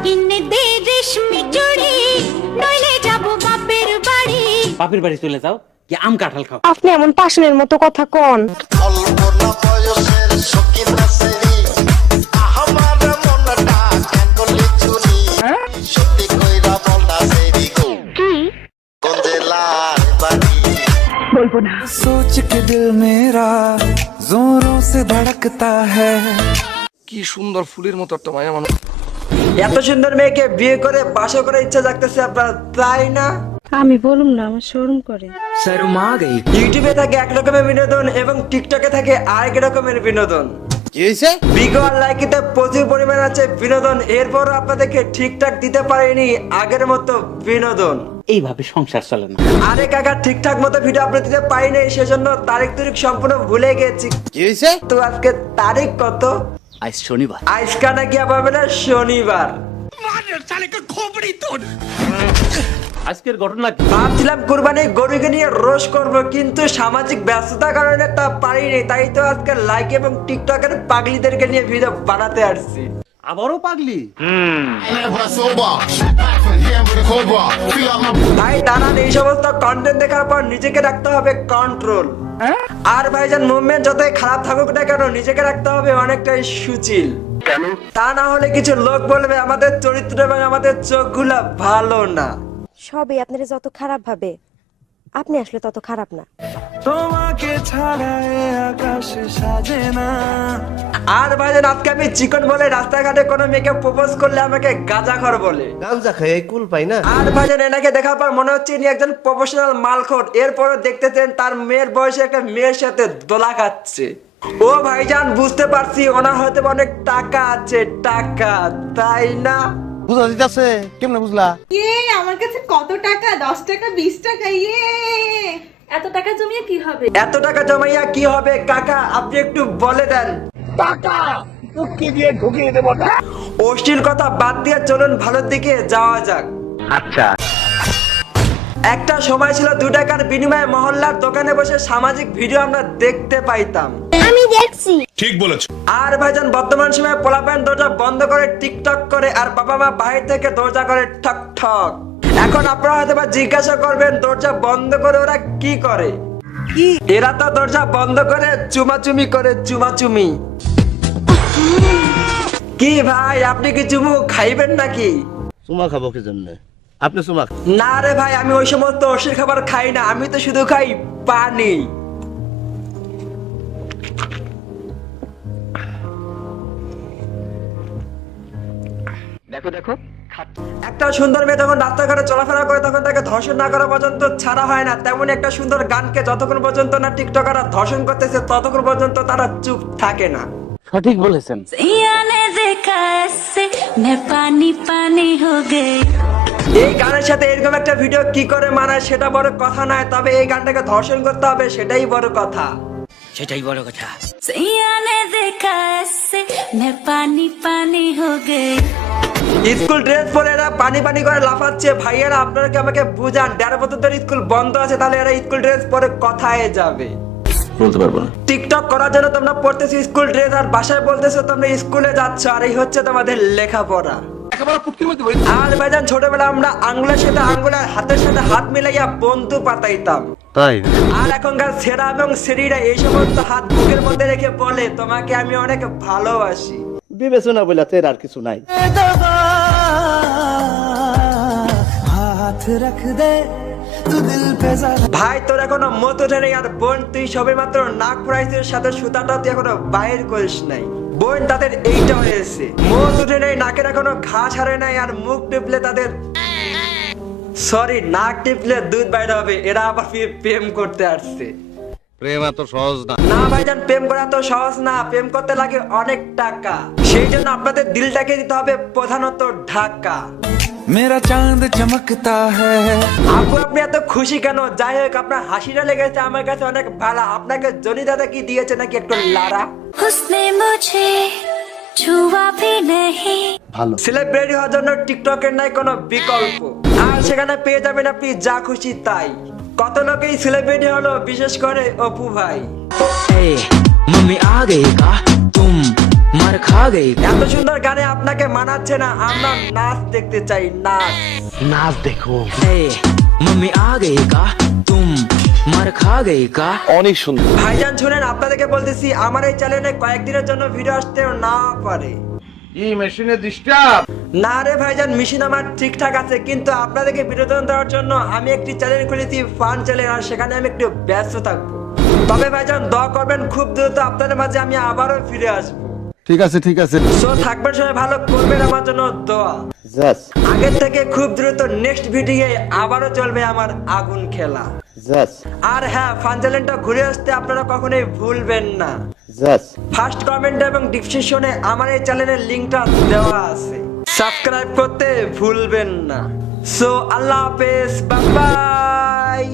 কিনে দে রেশমি চুড়ি নইলে যাব বাপের বাড়ি বাপের বাড়ি চলে যাও কি আম কাঁঠাল খাও আপনি এমন পাশনের মতো কথা কন কল্পনা বয়সের সখী নাচেরি আমার মনটা কেন করলি চুরি সত্যি কইরা বল নাচেরি গো কোন জেলার বাড়ি सोच के दिल मेरा जोरों से धड़कता है কি সুন্দর ফুলের মতো একটা মায়া মানুষ এত সুন্দর মেয়েকে বিয়ে করে বাসা করে ইচ্ছা জাগতেছে আপনার তাই না? আমি বলুম না আমার শরম করে। ইউটিউবে থাকে এক রকমের বিনোদন এবং টিকটকে থাকে আরেক রকমের বিনোদন। এরপরও আপনাদেরকে ঠিকঠাক দিতে আগের মতো বিনোদন। এইভাবে ঠিকঠাক মতো ভিডিও দিতে সেজন্য তারিখ সম্পূর্ণ ভুলে গেছি। তো তারিখ কত? আজ শনিবার। আজকা নাকি আবার না শনিবার। আজকের ঘটনা কি? ভাবছিলাম কুরবানি গরুকে নিয়ে রোশ করব কিন্তু সামাজিক ব্যস্ততার কারণে তা পারিনি। তাই তো আজকে লাইক এবং টিকটকের পাগলিদেরকে নিয়ে ভিডিও বানাতে আসছি। আবারও পাগলি? ভাই দাঁড়ান এই সমস্ত কন্টেন্ট দেখার পর নিজেকে রাখতে হবে কন্ট্রোল আর ভাইজান মুভমেন্ট যতই খারাপ থাকুক না কেন নিজেকে রাখতে হবে অনেকটাই সুচিল। তা না হলে কিছু লোক বলবে আমাদের চরিত্র এবং আমাদের চোখগুলা ভালো না। সবই আপনারা যত খারাপ ভাবে আপনি আসলে তত খারাপ না। তোমাকে ছাড়া আকাশ সাজে না। আর ভাইজান আজকে আমি চিকন বলে রাস্তাঘাটে কোনো মেয়েকে প্রপোজ করলে আমাকে গাঁজাখর বলে। গাঞ্জা খাই এই কুল পাই না। আর ভাইজান এনাকে দেখার পর মনে হচ্ছে ইনি একজন প্রফেশনাল মালখোর। এরপরও দেখতেছেন তার মেয়ের বয়সে একটা মেয়ের সাথে দোলা খাচ্ছে। ও ভাইজান বুঝতে পারছি ওনার হয়তো অনেক টাকা আছে টাকা তাই না? বুঝা দিতেছে? কেমনে বুঝলা? ইয়ে আমার কাছে কত টাকা? দশ টাকা বিশ টাকা ইয়ে। এত টাকা জমিয়ে কি হবে? এত টাকা জমাইয়া কি হবে? কাকা আপনি একটু বলে দেন। অশ্লীল কথা বাদ দিয়ে চলুন ভালোর দিকে যাওয়া যাক। আচ্ছা। একটা সময় ছিল দু টাকার বিনিময়ে মহল্লার দোকানে বসে সামাজিক ভিডিও আমরা দেখতে পাইতাম। দেখছি। আর ভাইজান বর্তমান সময়ে পোলাপান দরজা বন্ধ করে টিকটক করে আর বাবা মা বাহির থেকে দরজা করে ঠক ঠক। এখন আপনারা হয়তো বা জিজ্ঞাসা করবেন দরজা বন্ধ করে ওরা কি করে? এরা তো দরজা বন্ধ করে চুমাচুমি করে চুমাচুমি। কি ভাই আপনি কি চুমু খাইবেন নাকি? চুমা খাব কি জন্য? আপনি চুমা না রে ভাই আমি ওই সমস্ত অসির খাবার খাই না আমি তো শুধু খাই পানি। দেখো দেখো। একটা সুন্দর মেয়ে যখন রাস্তাঘাটে চলাফেরা করে তখন তাকে ধর্ষণ না করা পর্যন্ত ছাড়া হয় না। তেমন একটা সুন্দর গানকে যতক্ষণ পর্যন্ত না টিকটকাররা ধর্ষণ করতেছে ততক্ষণ পর্যন্ত তারা চুপ থাকে না। সঠিক বলেছেন। এই গানের সাথে এরকম একটা ভিডিও কি করে মানায় সেটা বড় কথা নয় তবে এই গানটাকে ধর্ষণ করতে হবে সেটাই বড় কথা। সেটাই বড় কথা। স্কুল ড্রেস পরে এরা পানি পানি করে লাফাচ্ছে। ভাইয়েরা আপনারা কি আমাকে বুঝান? দেড় বছর ধরে স্কুল বন্ধ আছে তাহলে এরা স্কুল ড্রেস পরে কথায় যাবে? বলতে পারব না। টিকটক করার জন্য তোমরা পড়তেছো স্কুল ড্রেস আর বাসায় বলতেছো তোমরা স্কুলে যাচ্ছ আর এই হচ্ছে তোমাদের লেখাপড়া। আর ভাইজান ছোটবেলা আমরা আঙ্গুলের সাথে হাতের সাথে হাত মিলাইয়া বন্ধু পাতাইতাম। তাই? আর এখনকার ছেড়া এবং শ্রীরা এই সমস্ত হাত বুকের মধ্যে রেখে বলে তোমাকে আমি অনেক ভালোবাসি। বিবেচনা বলে বলাতে আর কিছু নাই। ভাই তোর এখনও মত ধরে আর বোন তুই সবে মাত্র নাক প্রাইসের সাথে সুতাটা তুই এখনও বাইর করিস নাই। বোন তাদের এইটা হয়েছে মত উঠে নেই নাকের এখনও ঘা ছাড়ে নাই আর মুখ টিপলে তাদের সরি নাক টিপলে দুধ বাইরে হবে এরা আবার প্রেম করতে আসছে। প্রেম এত সহজ না। না ভাইজান প্রেম করা তো সহজ না। প্রেম করতে লাগে অনেক টাকা। সেই জন্য আপনাদের দিলটাকে দিতে হবে প্রধানত ঢাকা। মেরা চাঁদ চমকতা আপু আপনি এত খুশি কেন? যাই হোক আপনার হাসিটা লেগেছে আমার কাছে অনেক ভালো। আপনাকে জনি দাদা কি দিয়েছে নাকি একটু লারা? হুসনে মুঝে ছুয়া ভি নেহি ভালো। সেলিব্রিটি হওয়ার জন্য টিকটকের নাই কোনো বিকল্প। আর সেখানে পেয়ে যাবেন আপনি যা খুশি তাই। কত লোকেই সেলিব্রিটি হলো বিশেষ করে অপু ভাই। মমি আ গই কা তুম মার খা গই এত সুন্দর গানে আপনাকে মানাচ্ছে না আমরা নাচ দেখতে চাই নাচ। নাচ দেখো। মমি আ গই কা তুম মার খা গই কা অনেক সুন্দর। ভাইজান শুনেন আপনাদেরকে বলতেছি আমার এই চ্যানেলে কয়েকদিনের জন্য ভিডিও আসতে না পারে। কি মেশিনে ডিস্টার্ব না রে ভাইজান মেশিন আমার ঠিকঠাক আছে কিন্তু আপনাদেরকে বিনোদন দেওয়ার জন্য আমি একটি চ্যানেল খুলেছি ফান চ্যানেল আর সেখানে আমি একটু ব্যস্ত থাকব। তবে ভাইজান দোয়া করবেন খুব দ্রুত আপনাদের মাঝে আমি আবারও ফিরে আসব। ঠিক আছে ঠিক আছে। সো থাকবেন সবাই ভালো করবেন আমার জন্য দোয়া। আগের থেকে খুব দ্রুত নেক্সট ভিডিও আবারও চলবে আমার আগুন খেলা। জাস আর হ্যাঁ ফানজালেনটা ঘুরে আসতে আপনারা কখনোই ভুলবেন না। জাস ফার্স্ট কমেন্ট এবং ডিসক্রিপশনে আমার এই চ্যানেলের লিংকটা দেওয়া আছে। সাবস্ক্রাইব করতে ভুলবেন না। সো আল্লাহ হাফেজ বাই